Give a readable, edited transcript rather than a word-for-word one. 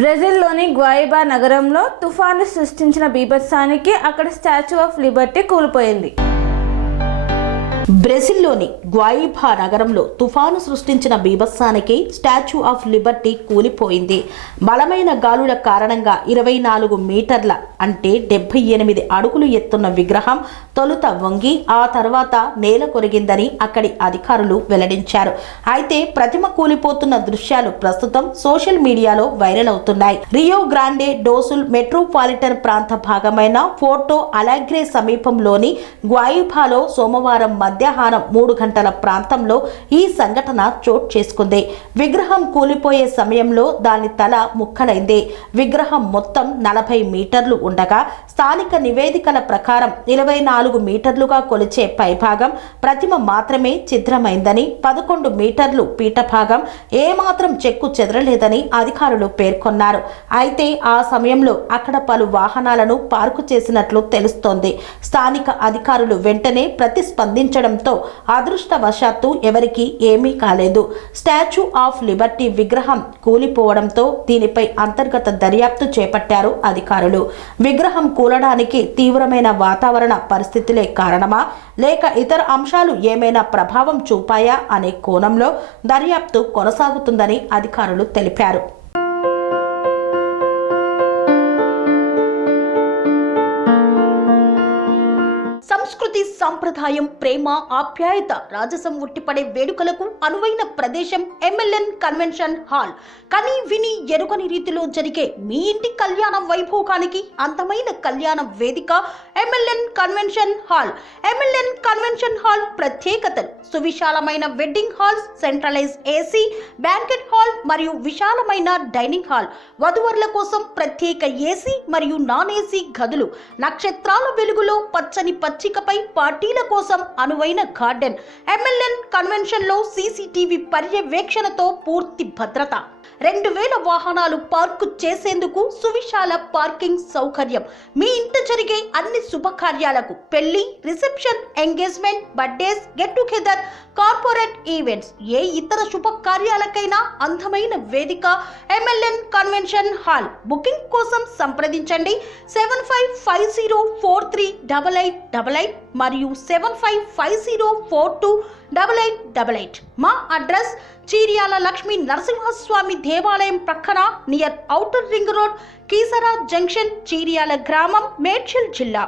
బ్రెజిల్లోని గ్వాయిబా నగరంలో తుఫాను సృష్టించిన బీభత్సానికి అక్కడ స్టాచ్యూ ఆఫ్ లిబర్టీ కూలిపోయింది. బ్రెజిల్లోని గ్వాయిబా నగరంలో తుఫాను సృష్టించిన బీభత్సానికి స్టాచ్యూ ఆఫ్ లిబర్టీ కూలిపోయింది. బలమైన గాలుల కారణంగా 24 మీటర్ల అంటే 78 అడుగులు ఎత్తున్న విగ్రహం తొలుత వంగి ఆ తర్వాత నేల కొరిగిందని అక్కడి అధికారులు వెల్లడించారు. అయితే ప్రతిమ కూలిపోతున్న దృశ్యాలు ప్రస్తుతం సోషల్ మీడియాలో వైరల్ అవుతున్నాయి. రియో గ్రాండే డోసుల్ మెట్రోపాలిటన్ ప్రాంత భాగమైన పోర్టో అలెగ్రే సమీపంలోని గ్వాయిబాలో సోమవారం మధ్యాహ్నం 3 గంటల ప్రాంతంలో ఈ సంఘటన చోటు చేసుకుంది. విగ్రహం కూలిపోయే సమయంలో దాని తల ముక్కలైంది. విగ్రహం మొత్తం 40 మీటర్లు ఉండగా స్థానిక నివేదికల ప్రకారం 24 మీటర్లుగా కొలిచే పైభాగం ప్రతిమ మాత్రమే ఛిద్రమైందని, 11 మీటర్లు పీఠభాగం ఏమాత్రం చెక్కు చెదరలేదని అధికారులు పేర్కొన్నారు. అయితే ఆ సమయంలో అక్కడ పలు వాహనాలను పార్కు చేసినట్లు తెలుస్తోంది. స్థానిక అధికారులు వెంటనే ప్రతిస్పందించడంతో అదృష్టవశాత్తు ఎవరికీ ఏమీ కాలేదు. స్టాచ్యూ ఆఫ్ లిబర్టీ విగ్రహం కూలిపోవడంతో దీనిపై అంతర్గత దర్యాప్తు చేపట్టారు అధికారులు. విగ్రహం కూలడానికి తీవ్రమైన వాతావరణ పరిస్థితులే కారణమా లేక ఇతర అంశాలు ఏమైనా ప్రభావం చూపాయా అనే కోణంలో దర్యాప్తు కొనసాగుతుందని అధికారులు తెలిపారు. సంస్కృతి, సంప్రదాయం, ప్రేమ, ఆప్యాయత, రాజసం ఉట్టిపడే వేడుకలకు అనువైన ప్రదేశం ఎంఎల్ఎన్ కన్వెన్షన్ హాల్. కని విని ఎరుగని రీతిలో జరిగే మీ ఇంటి కళ్యాణ వైభోగానికి అందమైన కళ్యాణ వేదిక MLN convention hall. MLN convention hall ప్రత్యేకతలు: సువిశాలమైన wedding halls, centralise AC banquet hall మరియు విశాలమైన డైనింగ్ హాల్, వధువరుల కోసం ప్రత్యేక ఏసీ మరియు నాన్ ఏసీ గదులు, నక్షత్రాల వెలుగులో పచ్చని పచ్చికపై పార్టీల కోసం అనువైన గార్డెన్. ఎంఎల్ఎన్ కన్వెన్షన్ లో సీసీటీవీ పర్యవేక్షణతో పూర్తి భద్రత, 2000 వాహనాలు పార్కు చేసేందుకు సువిశాల పార్కింగ్ సౌకర్యం. మీ ఇంట జరిగే అన్ని శుభకార్యాలకు, పెళ్లి, reception, engagement, birthdays, get together, corporate events, ఏ ఇతర శుభకార్యాలకైనా అందమైన వేదిక ఎంఎల్ఎన్ కన్వెన్షన్ హాల్. బుకింగ్ కోసం సంప్రదించండి 7550438888 మరియు 7550428888. మా అడ్రస్ చీర్యాల లక్ష్మీ నరసింహస్వామి దేవాలయం ప్రక్కన, near outer ring road, Keesara junction, Cheeryal గ్రామం, మేడ్చల్ జిల్లా.